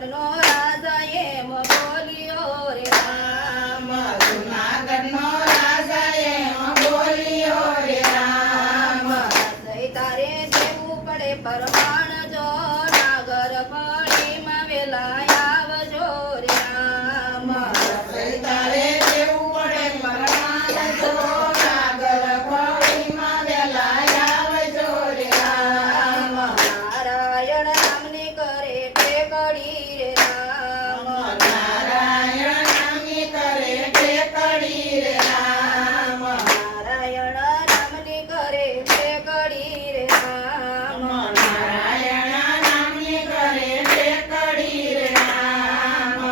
જૂનાગઢનો રાજા એમ બોલ્યો રે રામ જૂનાગઢનો રાજા એમ બોલ્યો રે રામ દઈ તારે દેવું પડે પરમાણ જો નાગર પડીમાં વેલા આવજો રે રામ તારે દેવું પડે પરમાણ જો નાગર પડીમાં વેલા આવજો રે રામ નારાયણ નામની કરે ટેકડી રે રામ નારાયણ નામની કરે ટેકડી રે રામ નારાયણ નામની કરે ટેકડી રે રામ નારાયણ નામની કરે ટેકડી રે રામ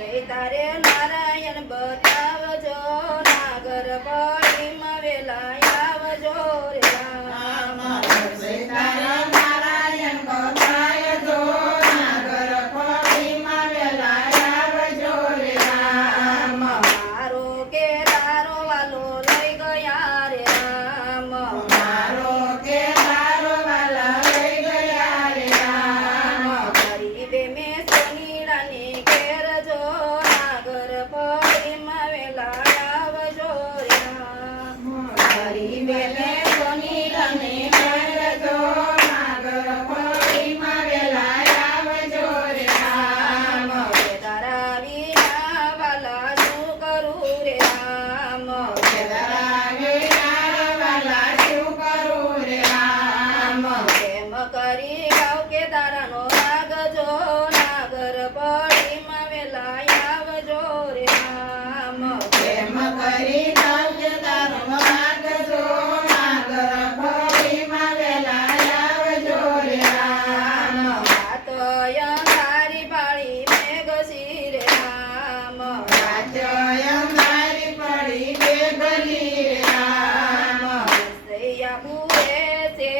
લઈ તારે નારાયણ બતાવજો નાગર પડીમાં વેલા આવજો રે રામ તારા નારાયણ બતાવજો નાગર પડીમાં વેલા આવજો રે રામ મારો કે તારો વાલો લઈ ગયા રે રામ મારો કે તારો વાલા લઈ ગયા રે રામ ગરીબે મેં સોનીડાની ઘેર જો નાગર પડીમાં વેલા આવજો રે રામ ગરીબે ને સોનીડાને કરજો નાગર પડીમાં વેલા આવજો રે રામ તારા વિના વાલા શું કરું રે રામ તારા વિના વાલા શું કરું રે રામ કેમ કરી ગાવ કે તારાનો રાગજો નાગર પડીમાં વેલા આવજો રે રામ પ્રેમ કરી તાવજે તારો માગજો નાગર પડીમાં વેલા આવજો રે રામ વાતોય તારી પાળી મેઘસી રે રામ રાજ્ય મારી પડી બે ગલી રે રામ નરસૈયા પૂરે છે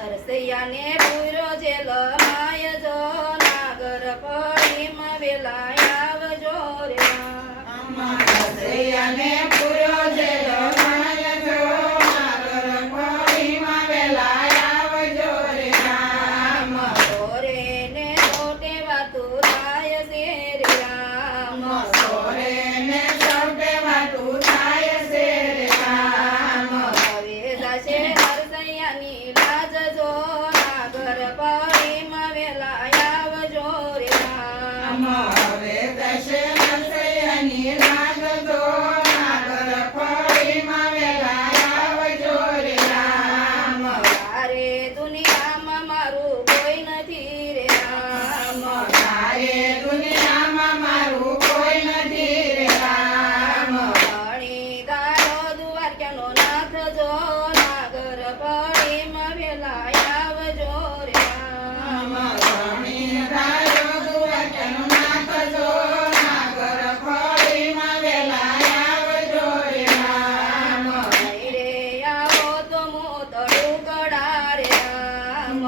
નરસૈયાને પૂરો છે લમાય જો નાગર પડીમાં વેલા આવજો રે રામ રસૈયાને પૂરો છે રમાય જો નાગર પડીમાં વેલા આવજો રે રામ સોરે ને મોટે વાતું થાય છે રે રામ સોરે ને સૌટે વાતું થાય છે રે રામ હવે જશે નરસૈયાની લાજ જો નાગર પડીમાં વેલા આવજો રે રામ હવે દશે નરસૈયાની લાગજો નાગર પડીમાં વેલા આવજો રે રામ તારે દુનિયામાં મારું કોઈ નથી રે રામ તારે દુનિયામાં મારું કોઈ નથી રે રામ ઘણી તારો દ્વારકાનો નાથ જો નાગર પડીમાં વેલા આવજો રે રામ ઘણી રાજો દ્વારકાનો નાથ જો નાગર પડીમાં વેલા આવજો રે રામ નહીં રે આવો તો મોતડું કડા રે રામ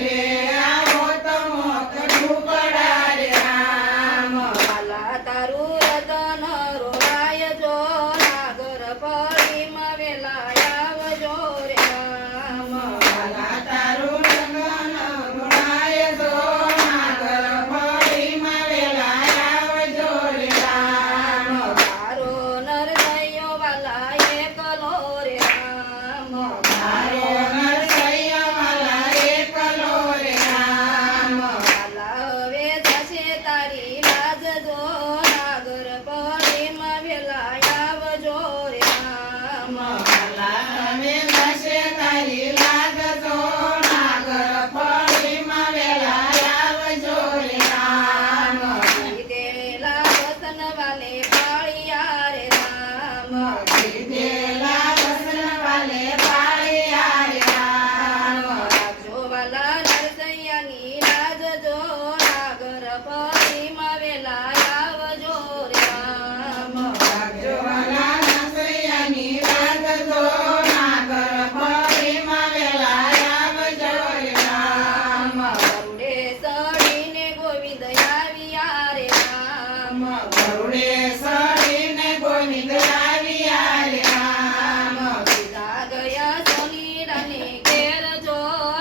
રે આવો તો મોત ઢુકડા રે રામ વાલા તારું રતન રોરાય જો નાગર પડીમાં વેલા આવજો રે રામ વાલા તારું લગન રૂણાય જો નાગર પડીમાં વેલા આવજો રે રામ તારો નરસૈયો વાલા એકલો રે રામ તારો નરસૈયા વાલા એકલો રે રામ વાલા હવે થશે તારી લાજ જો નાગર પડીમાં વેલા આવજો રે રામ વાલા હવે થશે તારી લાગજો નાગર પડીમાં વેલા આવજો રે રામ કીધેલા વસન વાલે પાળિયા રે રામ કીધેલા વસન વાલે પાળિયા રે રામ રાખજો વાલા નરસૈયાની લાજ જો નાગર પડીમાં વેલા આવજો રે રામ રાખજો વાલા નરસૈયાની લાગજો નાગર પડીમાં વેલા આવજો રે રામ ગરુડે સડીને ગોવિંદ આવ્યા રે રામ ગરુડે સડીને ગોવિંદ આવ્યા રે રામ પિતા ગયા સોનીડાને ઘેર જો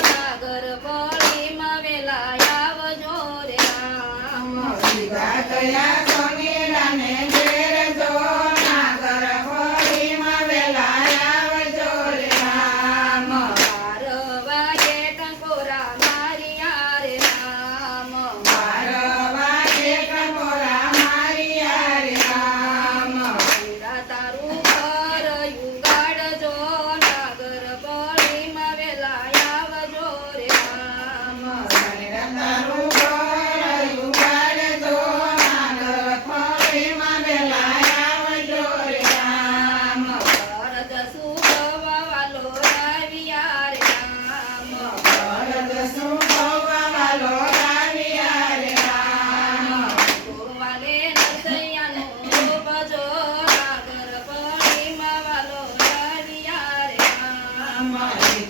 નાગર પડીમાં વેલા આવજો રે રામ ગયા સોનીડાને ઘેર જો નાગર ફળીમાં વેલા આવજો રે રામ 12 વાગે ટંકોરા માર્યા રે રામ 12 વાગે ટંકોરા માર્યા રે રામ વીરા તારું ઘર યુગાડજો નાગર ફળીમાં વેલા આવજો રે રામ તારું ઘર યુગાડજો નાગર ફળીમાં વેલા આવજો રે રામ ભરત સુખવાલો આવ્યા રે રામ ભરત સુખવાલો આવ્યા રે રામ ગોવાલે નરસૈયાનું રૂપ જો નાગર ફળીમાં વાલો આવ્યા રે રામ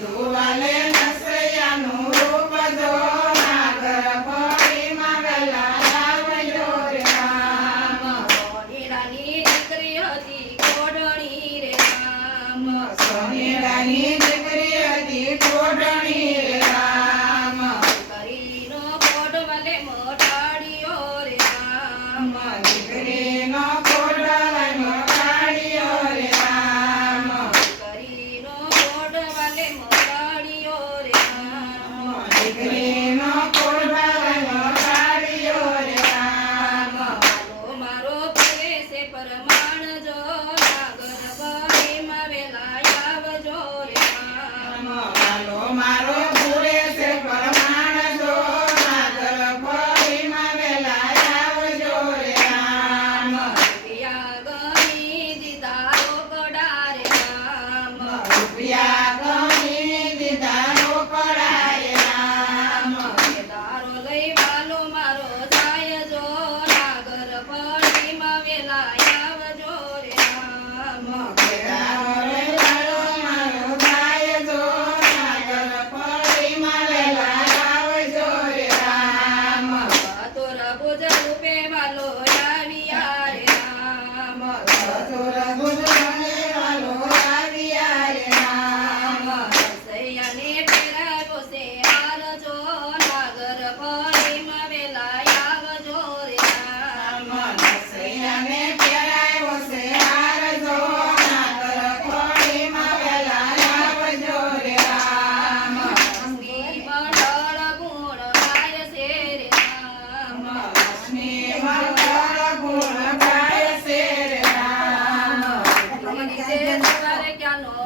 તુવાલે નસૈયાનું રૂપ જો નાગર ફળીમાં વેલા આવજો રે રામ સોનીડાની દીકરી હતી કોડણી રે રામ સોનીડાની દીકરી હતી કોડણી રે રામ દીકરીનો કોડવાલે મોટાડ્યો રે રામ દીકરીનો કોડવાલો કાઢ્યો રે રામ દીકરીનો કોડવાલે મોટાડ્યો રે રામ દીકરીનો કોડવાલો કાઢ્યો રે રામ મારો મારો પ્રવેશે પરમાણ જો નાગર ફળીમાં વેલા આવજો રે રામ વાલો મારો ભૂરે છે પરમાણ જો નાગર ફળીમાં વેલા આવજો રે રામ રૂપિયા ગણી દીધા રોકડા રે રામ રૂપિયા ગણી દીધા રોકડા રે રામ તારો લઈ વાલો મારો જાય જો નાગર ફળીમાં વેલા આવજો રે રામ કેદારો રે વાલો મારો ભાઈ જો નાગર ફળીમાં વેલા આવજો રે રામ બતુર ભુજ રૂપે વાલો આવ્યા રે રામ સસુર ગુજરને વાલો આવ્યા રે રામ સૈયાને પેરાવો છે હાર જો નાગર ફળીમાં વેલા આવજો રે રામ સૈયાને પહેરાયો છે હાર જો નાગર ફળીમાં વેલા આવજો રે રામ લક્ષ્મી મંડળ ગુણ ગાય છે રે રામ લક્ષ્મી મંગળ ગુણ ગાય છે રે રામ સવારે ક્યાંનો